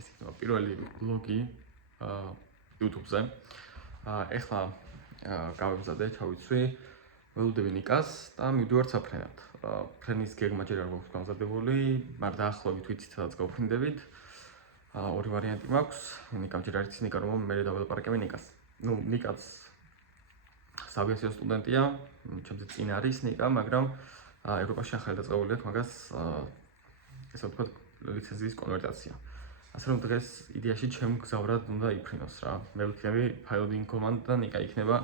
ეს იქნება პირველი ვლოგი YouTube-ზე. ეხლა გავემზადე, ჩავიცვი, ველოდები ნიკას და მივდივართ საფრენად. ფრენის გეგმა ჯერ არ გვაქვს გამზადებული, მაგრამ დაახლოებით ვიცით სადაც გავფრინდებით. ორი ვარიანტი მაქვს. ნიკამ ჯერ არ იცის ნიკა რომ მე დაველაპარაკები ნიკას. ნიკაც საავიაციო სტუდენტია, ჩემზე წინ არის ნიკა, მაგრამ ევროპაში ახალი დაწყებული აქვს მაგას ესე ვთქვათ ლიცენზიის კონვერტაცია. ასე რომ დღეს იდეაში ჩემ გზავრად უნდა იფრინოს რა. მე ვიქნები ფაილოდინგ კომანდა და ნიკა იქნება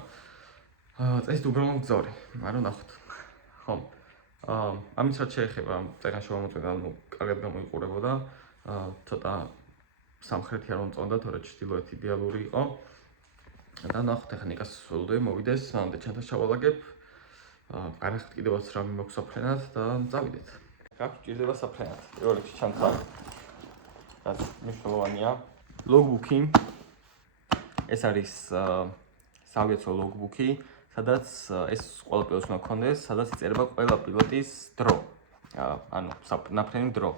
წესით უბრალოდ გზავრი, მაგრამ ნახოთ. ხო. ამის რაც შეეხება წერან შევამოწმეთ, ანუ კარგად გამოიყურებოდა. ცოტა სამხრეთი არ მომწონდა, თორე ჩრდილოეთი იდეალური იყო. და ნახოთ ახლა ნიკას ველოდები მოვიდეს, მანამდე ჩანთას ჩავალაგებ. კარგად კიდევაც რამე მაქვს საფრენად და წავიდეთ. გაქვს ჭირდება საფრენად. პირველ რიგში ჩანთა. რაც მნიშვნელოვანია. ლოგბუქი. ეს არის საავიაციო ლოგბუქი, სადაც ეს ყველა პილოტს უნდა გქონდეს, სადაც იწერება ყველა პილოტის დრო. ანუ ნაფრენი დრო.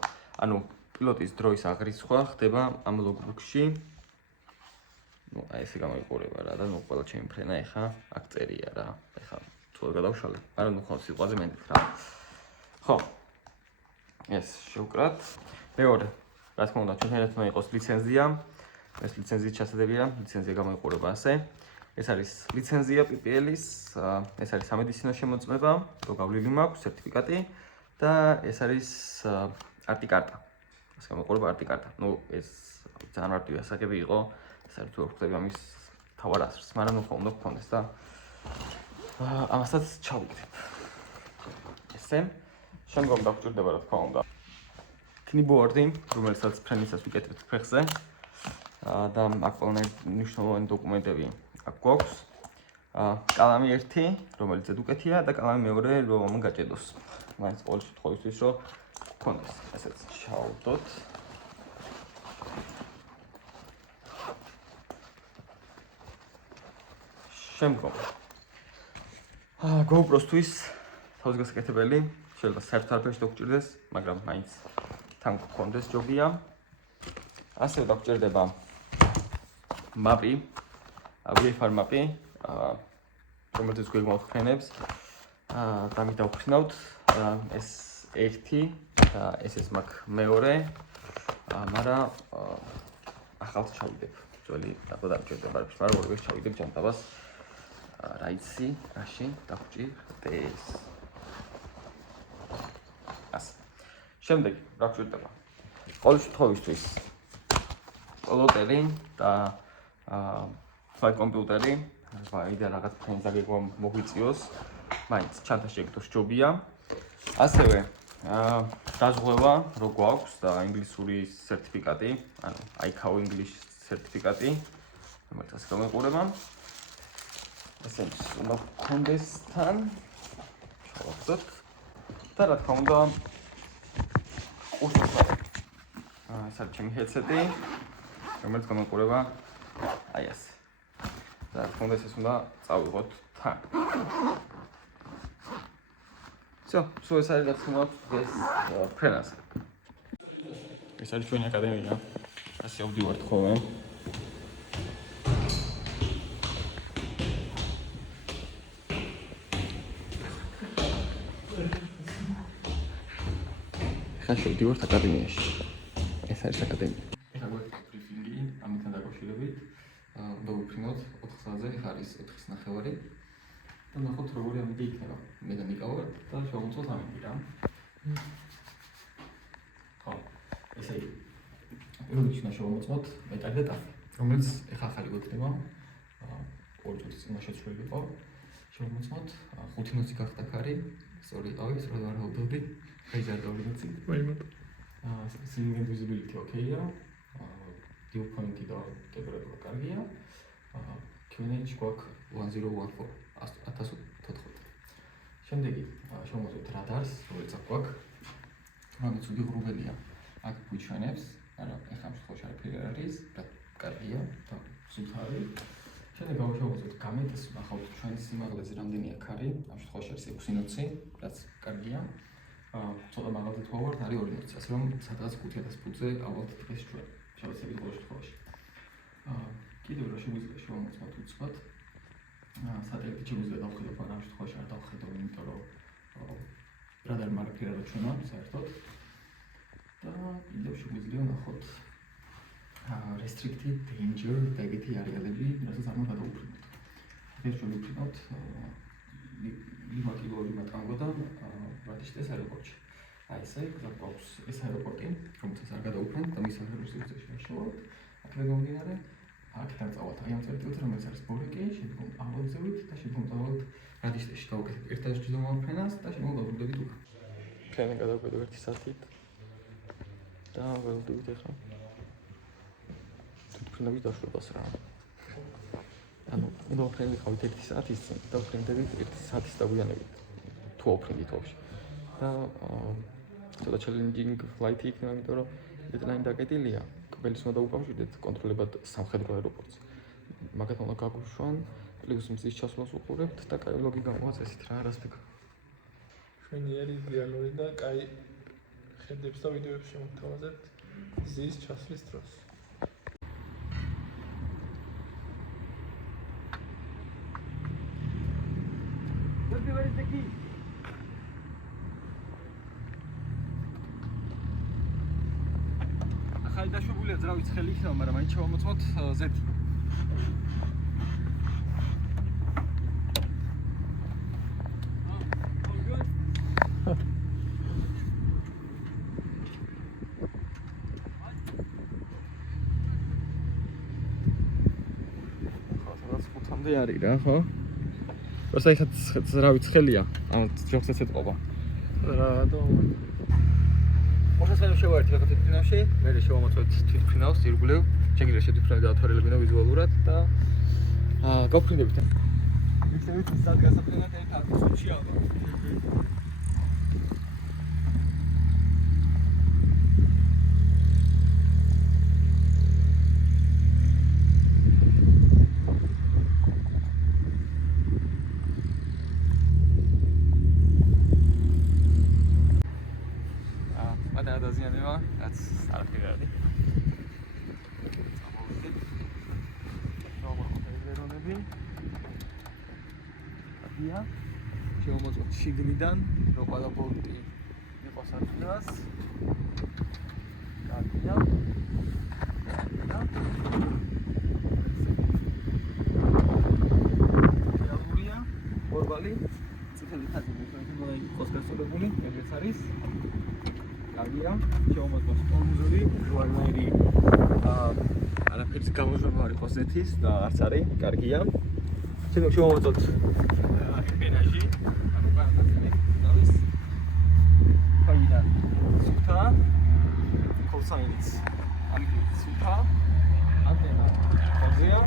ანუ პილოტის დროის აღრიცხვა ხდება ამ ლოგბუქში. აი ესე გამოიყურება რა და ყველა ჩემი ფრენა ეხა აქ წერია რა. ეხა თულ გადავშალე. არა ხო სიტყვაზე მენდით რა. ხო. ეს შევკრათ. მეორე, რა თქმა უნდა, ჩვენთან უნდა იყოს ლიცენზია. ეს ლიცენზიის ჩასადებია, ლიცენზია გამოიყურება ასე. ეს არის ლიცენზია PPL-ის, ეს არის სამედიცინო შემოწმება, რო გავლილი მაქვს, სერტიფიკატი და ეს არის არტიკარტა. ეს გამოიყურება არტიკარტა. ეს ძალიან მარტივი ასაკები იყო, ეს არის თუ ვხვდები ამის თავარ ასრს, მაგრამ ხო უნდა გქონდეს და ამასაც ჩავიგდებ. ესე, შემდგომ დაგჭირდება რა თქმა უნდა. კნიბორდი, რომელსაც ფრენისას ვიკეთებთ ფეხზე. და აქ ყველანაირ მნიშვნელოვანი დოკუმენტები აქ გვაქვს. კალამი 1, რომელიც უკეთია და კალამი 2, რომ ამან გაჭედოს. მაინც ყოველ შემთხვევაში რომ გქონდეს. ესეც ჩავდოთ. შემდგომ. GoPro-სთვის თავის გასაკეთებელი, შეიძლება საერთოდ არაფერში დაგჭირდეს, მაგრამ მაინც თან გქონდეს ჯობია. ასევე დაგჭირდება მაპი, VFR მაპი, რომელზეც გვეგმავთ ფრენებს. და მით დავხსნავთ ეს 1 და ეს მაქვს მეორე. მაგრამ ახალს ჩავიდებ. ძველი ახლა დაგჭირდება არაფერს, მაგრამ ორივეს ჩავიდებ ჯანტაბას. რა იცი, რაში დაგჭირდეს. ასე. შემდეგ რა გვჭირდება? ყოველ შემთხვევისთვის პლოტერი და ფაილ კომპიუტერი, ვაიდან რაღაც ფრენზე გეგმა მოგვიწიოს, მაინც ჩანთაში შეგდოს ჯობია. ასევე დაზღვევა რო გვაქვს და ინგლისური სერტიფიკატი, ანუ ICAO English სერტიფიკატი, რომელიც ასე გამოიყურება. ესეც უნდა გქონდეს თან. ჩავაგდოთ. და რა თქმა უნდა კურსორი. ეს არის ჩემი headset-ი, რომელიც გამოიყურება აი ასე. და რა თქმა უნდა ეს უნდა წავიღოთ თან. всё, ეს არის რა თქმა უნდა დღეს ფრენაზე. ეს არის ჩვენი აკადემია. ასე ავდივართ ხოლმე. შევდივართ აკადემიაში. ეს არის აკადემია. ეხლა გვაქვს ბრიფინგი ამითთან დაკავშირებით. უნდა ვიფრინოთ 4 საათზე, ეხლა არის 4:30. და ნახოთ როგორი ამინდი იქნება. მე და ნიკა ვარ და შევამოწმოთ ამინდი რა. ხო, ესე იგი. პირველ რიგში უნდა შევამოწმოთ მეტალ და ტაფი, რომელიც ეხლა ახალი გვექნება. 2 წუთის წინ შეცვლილი იყო. შევამოწმოთ 5 ნოცი გახდა ქარი. სწორი ყავის, რა დავდობდი. Phase არ დავიდეცი. ვაიმატ. Seeing and visibility okay-ია. Dew point-ი და ტემპერატურა კარგია. QNH გვაქვს 1014 1014. შემდეგი შევამოწმოთ რადარს, რომელიც აქ გვაქვს. რომელიც უგიღრუბელია. აქ გვიჩვენებს, მაგრამ ეხლა ამ შემთხვევაში არაფერი არ არის, რა კარგია და სულხარი. შემდეგ გავშევამოწმოთ გამეტეს, ნახავთ ჩვენი სიმაღლეზე რამდენია ქარი. ამ შემთხვევაში არის 6 ნოცი, რაც კარგია. ცოტა მაღალზე თუ ავართ, არის 2 ნოცი, ასე რომ სადღაც 5000 ფუტზე ავალთ დღეს ჩვენ. შევეცდებით ყოველ შემთხვევაში. კიდევ რა შეგვიძლია შევამოწმოთ უცბად. სატელიტი შეგვიძლია დავხედოთ, მაგრამ ამ შემთხვევაში არ დავხედავ, იმიტომ რომ რადარი მარკირა რა ჩვენა საერთოდ. და კიდევ შეგვიძლია ნახოთ restricted danger და ეგეთი არეალები, რასაც არ უნდა გადაუფრინოთ. ეს შევიფრინოთ ლიმაკილორი მატანგოდან ბრატიშტეს აეროპორტში. აი ესე გვაქვს ეს აეროპორტი, რომელსაც არ გადაუფრინოთ და მის აღებისთვის შეშოვოთ. აქედან გამომდინარე, აქედან წავალთ აი ამ წერტილზე, რომელიც არის ბორეკი, შემდგომ ავაგზავნით და შემდგომ წავალთ ბრატიშტეში. გავუკეთებთ ერთადერთი მომფრენას და შემდგომ დავბრუნდებით უკან. ფრენა გადავკვეთო 1 საათით და ველოდებით ახლა. თვითფრინავით დაშვებას რა. ანუ უნდა ვფრენდი ხავით 1 საათის წინ და ვფრენდებით 1 საათის დაგვიანებით. თუ ავფრენდით ვაფშე. და ცოტა challenging flight იქნება, იმიტომ რომ deadline დაკეტილია. კბელის უნდა დაუკავშირდეთ კონტროლებად სამხედრო აეროპორტს. მაგათ უნდა გაგვიშვან, პლუს მზის ჩასვლას უყურებთ და კაი ლოგი გამოვაწესით რა რასტიკა. ჩვენი არის რეალური და კაი ხედებს და ვიდეოებს შემოგთავაზებთ მზის ჩასვლის დროს. Where is the key? ახალი დაშვებულია ძრავი ცხელი იქნება, მაგრამ მაინც შევამოწმოთ ზეთი. არის რა, ხო? როცა ეხა ძრავი ცხელია, ამ ჯოხსაც ეთყობა. რატო? მოხდეს მე შევაერთი რა თვითფრინავში, მე შევამოწმოთ თვითფრინავს ირგვლივ, შეგიძლია შეთვითფრინავი დავთვალელებინო ვიზუალურად და გავფრინდებით. იქნებით სად გასაფრინოთ ერთად სუჩი ალბათ. დაზიანება, რაც არაფერი არ არის. ნორმალები. აბია. შევამოწმოთ შიგნიდან, რომ ყველა ბოლტი იყოს არწმუნას. აბია. რეალურია. ორბალი. წითელი ხაზი მექანიკა იყოს გასწორებული, ეგეც არის. კარგია, შევამოწმოთ ტორმუზული, უარნაირი არაფერს გამოჟობა არ იყოს ზეთის და არც არის, კარგია. შემდგომ შევამოწმოთ პენაჟი, ანუ ბარდაკის ფაიდა სუთა, კოლსაინიც, ამიტომ სუთა, ანტენა, ხოძია.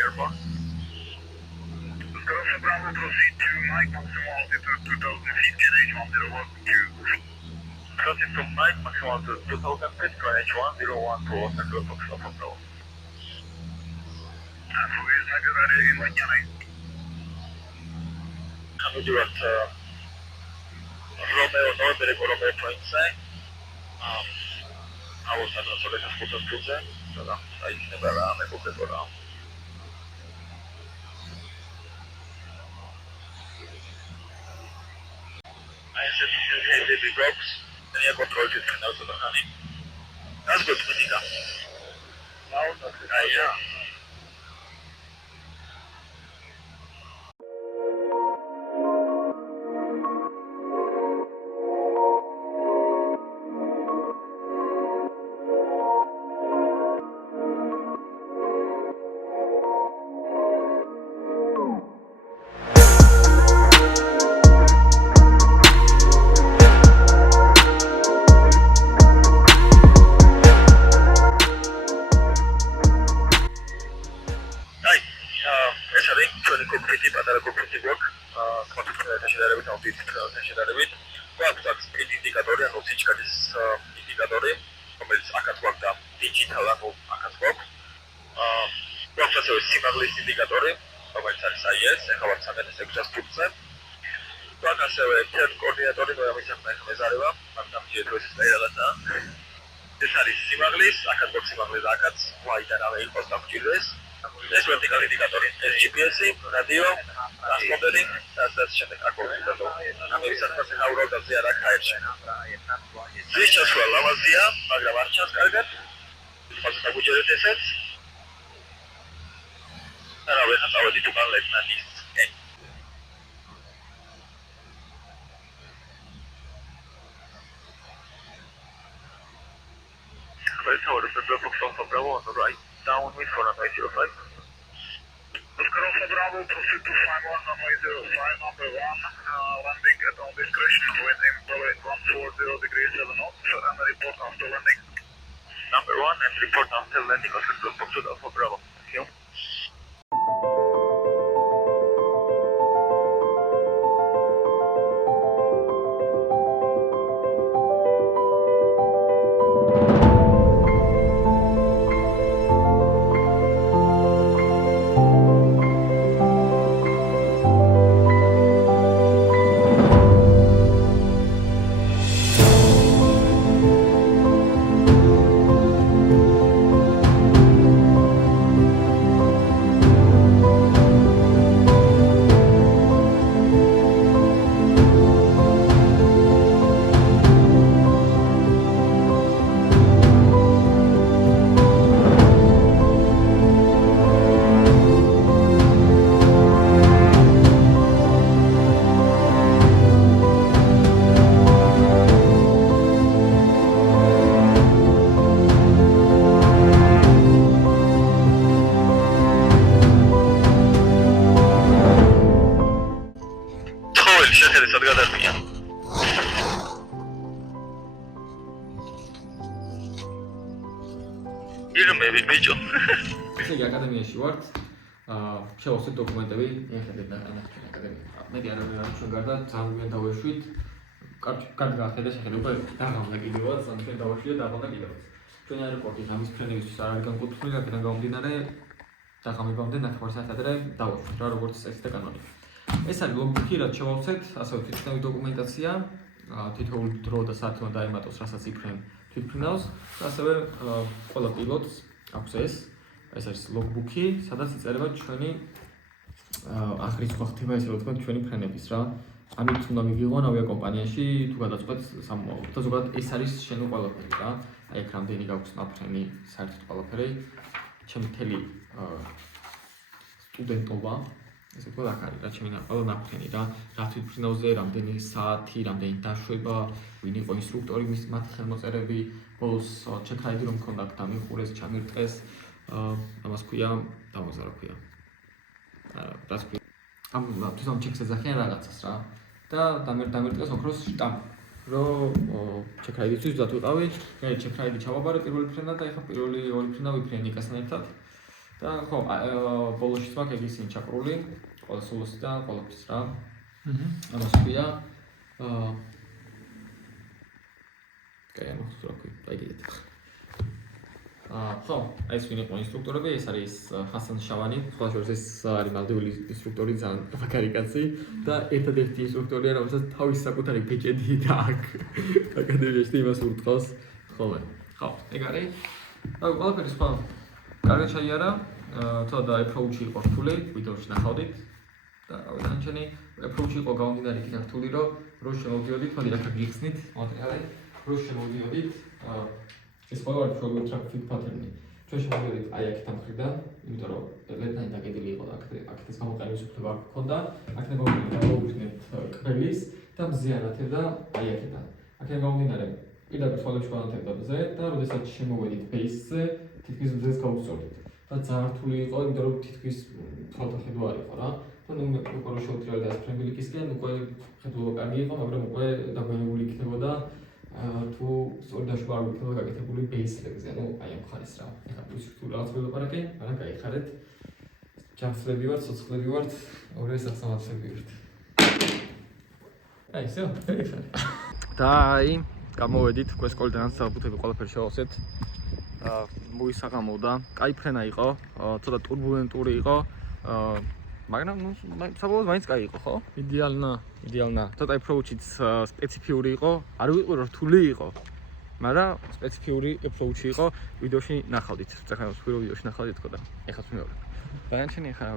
Airbus. Bravo proceed to Mike maximum altitude 2000 feet, get H101 Proceed to Mike maximum altitude 2000 feet, H101 to Los Angeles Foxtrot Bravo. We're Secretary in Manjana. Can we do it Romeo Norbert Romeo Prince. I was at the selection for the future. So I never am able to go down. I said to the rocks, and I controlled it out of the honey. That's good, Monica. Yeah. ეს არის სიმაღლის, აკადმიურ სიმაღლის აკადს, ვაიდანავე იყოს დამჭირდეს. ეს ვერტიკალური ინდიკატორი, ეს GPS-ი, რადიო, ტრანსპონდერი, და შემდეგ აკორდინატორი. ამის საქმეზე აურავდა ზია რა ხაერში. ის ჩასვლა ლამაზია, მაგრამ არ ჩანს კარგად. ხალხს დაგუჯერეთ ესეც. არა, ვეღარ წავედით უკან ლეიტენანტის. Let's hold the Bravo Alpha Bravo on the right, downwind for runway 05. Oscar Alpha Bravo, proceed to 51 runway 05, number 1, landing at on discretion, wind impelling 140 degrees 7 knots, and report after landing. Number 1, and report after landing, Oscar Alpha Bravo. Thank you. აკადემიაში ვართ. შევასწავლეთ დოკუმენტები, მიახედეთ ნახეთ აკადემია. მეტი არ არის ჩვენ გარდა ძალიან დავეშვით. კარგი გახედა შეხედე უკვე დაღამდა კიდევაც, ან ჩვენ დავეშვით და დაღამდა კიდევაც. ჩვენ არ ვიყავით ამის ფრენებისთვის არ არის განკუთვნილი, აქედან გამომდინარე დაღამებამდე ნახევარ საათ ადრე დავეშვით რა როგორც წესი და კანონი. ეს არის ლოგბუქი, რაც შევავსეთ, ასევე თვითმფრინავის დოკუმენტაცია, თითოეული დრო და საათი უნდა დაემატოს, რასაც იფრენ თვითმფრინავს, ასევე ყველა პილოტს აქვს ეს არის ლოგბუქი, სადაც იწერება ჩვენი აღრიცხვა ხდება ესე რომ ვთქვათ ჩვენი ფრენების რა. ამით უნდა მივიღონ ავიაკომპანიაში თუ გადაწყვეტ სამმოავლოდ. და ზოგადად ეს არის შენი ყველაფერი რა. აი აქ რამდენი გაქვს ნაფრენი, საერთოდ ყველაფერი. ჩემი მთელი სტუდენტობა, ესე ვთქვათ აქ არის რა, ჩემი ყველა ნაფრენი რა. რა თვითმფრინავზე, რამდენი საათი, რამდენი დაშვება, ვინ იყო ინსტრუქტორი, მათი ხელმოწერები, ბოლოს ჩექ-აიდი რომ მქონდათ და მიყურეს, ჩამირტყეს. ამას ქვია, დამაზა რა ქვია. რას ქვია? ამ თვითონ ჩექს ეძახიან რაღაცას რა. და დამირტყეს ოქროს შტამპი. რომ ჩექ-აიდისთვის დათვიყავი, ჩექ-აიდი ჩავაბარე პირველი ფრენა და ეხლა პირველი ორი ფრენა ვიფრენ ნიკასთან ერთად. და ხო, ბოლოშიც მაქვს ეგ ისინი ჩაკრული, ყველა სულოსი და ყველაფრის რა. ამას ქვია. კაი, ანუ რა ქვია, დაიგეთ. ხო, ეს ვინ იყო ინსტრუქტორები, ეს არის ჰასან შავანი, სხვა შორის ეს არის მალდიველი ინსტრუქტორი, ძალიან მაგარი კაცი და ერთადერთი ინსტრუქტორია, რომელსაც თავის საკუთარი ბეჭედი და აქ აკადემიაში იმას ურტყავს ხოლმე. ხო, ეგ არის. და ყველაფერი სხვა კარგად შეიარა, თორე და approach-ი იყო რთული, ვიდეოში ნახავდით. და დანარჩენი approach-ი იყო გამომდინარე იქიდან რთული, რომ შემოვიდოდით, მოდი აქ გიხსნით მატერიალი, რომ შემოვიდოდით, ეს ყველა არის პრობლემა ტრაფიკ პატერნი. ჩვენ შემოვიდოდით აი აქეთან მხრიდან, იმიტომ რომ ლედნაი დაგედილი იყო და აქეთის გამოყენების უფლება ჰქონდა, აქედან გამოვიდეთ კბელის და მზე ანათებდა აი აქედან. აქედან გამომდინარე პირდაპირ თვალებში განათებდა მზე და როდესაც შემოვედით ბეისზე, თითქმის მზეს გავუსწორდით. და ძალიან რთული იყო, იმიტომ რომ თითქმის თვალთა ხედვა არ იყო რა. და ნუ მე უფრო შევთრიალე და ფრენბილიკისკენ უკვე ხედვა კარგი იყო, მაგრამ უკვე დაგვიანებული იქნებოდა თუ სწორი დაშვა არ იქნება გაკეთებული ბეისლებზე, ანუ აი ამ ხარის რა. ეხლა თუ რაღაც ველაპარაკე, არა გაიხარეთ. ჯანსრები ვართ, ცოცხლები ვართ, ორივე სასამართლები ვართ. აი, всё, გაიხარე. და აი, გამოვედით, უკვე სკოლიდან საფუთები ყველაფერი შევავსეთ. მოისაღამოვდა, კაი ფრენა იყო, ცოტა турბულენტური იყო. მაგრამ ნუ საბოლოოდ მაინც კაი იყო, ხო? იდეალნა. ცოტა approach-იც სპეციფიური იყო, არ ვიყო რომ რთული იყო. მაგრამ სპეციფიური approach-ი იყო, ვიდეოში ნახავდით. ეხლა ვიდეოში ნახავდით თქო და ეხლა ვიმეორებ. დანარჩენი ეხლა